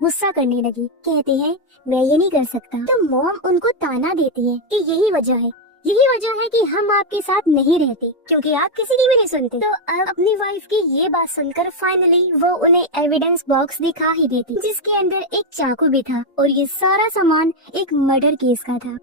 गुस्सा करने लगी। कहते हैं मैं ये नहीं कर सकता। तो मॉम उनको ताना देती है कि यही वजह है कि हम आपके साथ नहीं रहते, क्योंकि आप किसी की भी नहीं सुनते। तो अब अपनी वाइफ की ये बात सुनकर फाइनली वो उन्हें एविडेंस बॉक्स दिखा ही देती, जिसके अंदर एक चाकू भी था और ये सारा सामान एक मर्डर केस का था।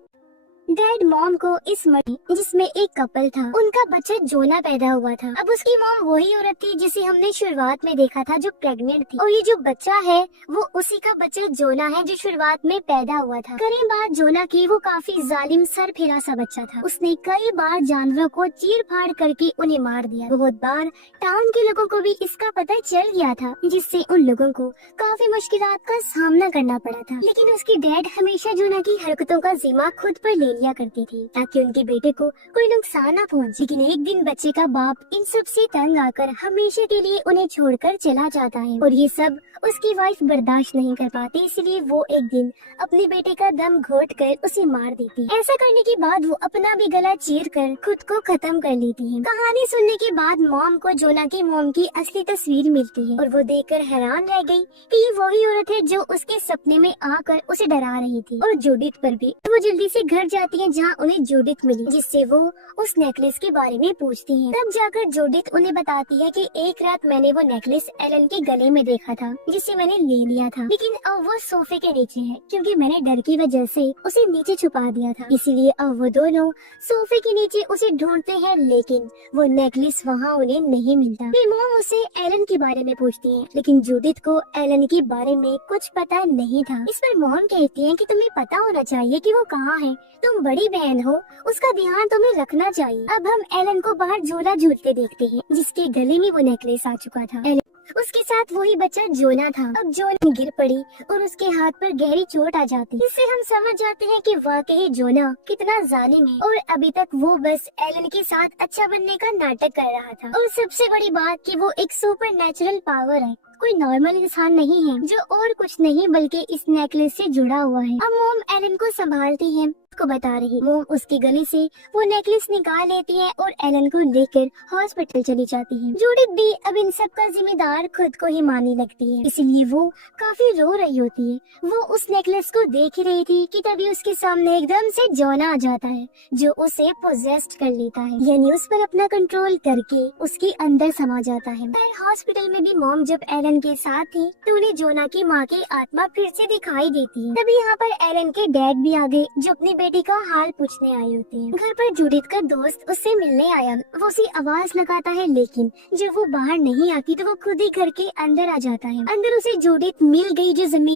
डैड मॉम को इस मर्डर जिसमें एक कपल था, उनका बच्चा जोना पैदा हुआ था। अब उसकी मॉम वही औरत थी जिसे हमने शुरुआत में देखा था, जो प्रेग्नेंट थी, और ये जो बच्चा है वो उसी का बच्चा जोना है जो शुरुआत में पैदा हुआ था। कई बार जोना की वो काफी जालिम सरफिरा सा बच्चा था। उसने कई बार जानवरों को चीर फाड़ करके उन्हें मार दिया। बहुत बार टाउन के लोगों को भी इसका पता चल गया था, जिससे उन लोगों को काफी मुश्किलात का सामना करना पड़ा था। लेकिन उसकी डैड हमेशा जोना की हरकतों का जिम्मा खुद पर ले लिया करती थी, ताकि उनके बेटे को कोई नुकसान न पहुंचे। लेकिन एक दिन बच्चे का बाप इन सब से तंग आकर हमेशा के लिए उन्हें छोड़कर चला जाता है, और ये सब उसकी वाइफ बर्दाश्त नहीं कर पाती, इसलिए वो एक दिन अपने बेटे का दम घोट कर उसे मार देती। ऐसा करने के बाद वो अपना भी गला चीर कर खुद को खत्म कर लेती है। कहानी सुनने के बाद मॉम को जोना की मॉम की असली तस्वीर मिलती है, और वो देखकर हैरान रह गई कि ये वही औरत है जो उसके सपने में आकर उसे डरा रही थी। और जूडिथ पर भी। वो जल्दी से घर जाती है जहाँ उन्हें जूडिथ मिली, जिससे वो उस नेकलेस के बारे में पूछती है। तब जाकर जूडिथ उन्हें बताती है कि एक रात मैंने वो नेकलेस एलन के गले में देखा था, जिसे मैंने ले लिया था, लेकिन अब वो सोफे के नीचे है, क्योंकि मैंने डर की वजह से उसे नीचे छुपा दिया था। इसीलिए अब वो दोनों सोफे के नीचे उसे ढूंढते हैं, लेकिन वो नेकलेस वहाँ उन्हें नहीं मिलता। फिर मॉम उसे एलन के बारे में पूछती है, लेकिन जूडिथ को एलन के बारे में कुछ पता नहीं था। इस पर मॉम कहती है कि तुम्हें पता होना चाहिए कि वो कहाँ है, तुम बड़ी बहन हो, उसका ध्यान तुम्हें रखना चाहिए। अब हम एलन को बाहर झूला झूलते देखते हैं, जिसके गले में वो नेकलेस आ चुका था। उसके साथ वही बच्चा जोना था। अब जोना गिर पड़ी और उसके हाथ पर गहरी चोट आ जाती। इससे हम समझ जाते हैं कि वाकई जोना कितना जालिम है, और अभी तक वो बस एलन के साथ अच्छा बनने का नाटक कर रहा था। और सबसे बड़ी बात कि वो एक सुपर नेचुरल पावर है, कोई नॉर्मल इंसान नहीं है, जो और कुछ नहीं बल्कि इस नेकलेस से जुड़ा हुआ है। अब मोम एलन को संभालती है, को बता रही। मोम उसके गले से वो नेकलेस निकाल लेती है और एलन को लेकर हॉस्पिटल चली जाती है। जूडिथ भी अब इन सब का जिम्मेदार खुद को ही मानने लगती है, इसलिए वो काफी रो रही होती है। वो उस नेकलेस को देख ही रही थी कि तभी उसके सामने एकदम से जोना आ जाता है, जो उसे पोजेस्ड कर लेता है, यानी उस पर अपना कंट्रोल करके उसके अंदर समा जाता है। हॉस्पिटल में भी मोम जब एलन के साथ थी तो उन्हें जोना की माँ की आत्मा फिर से दिखाई देती है। तभी यहाँ पर एलन के डैड भी आ गए, जो अपनी बेटी का हाल पूछने आए होते हैं। घर पर जूडिथ का दोस्त उससे मिलने आया। वो उसे आवाज लगाता है, लेकिन जब वो बाहर नहीं आती तो वो खुद ही घर के अंदर आ जाता है। अंदर उसे जूडिथ मिल गई, जो जमीन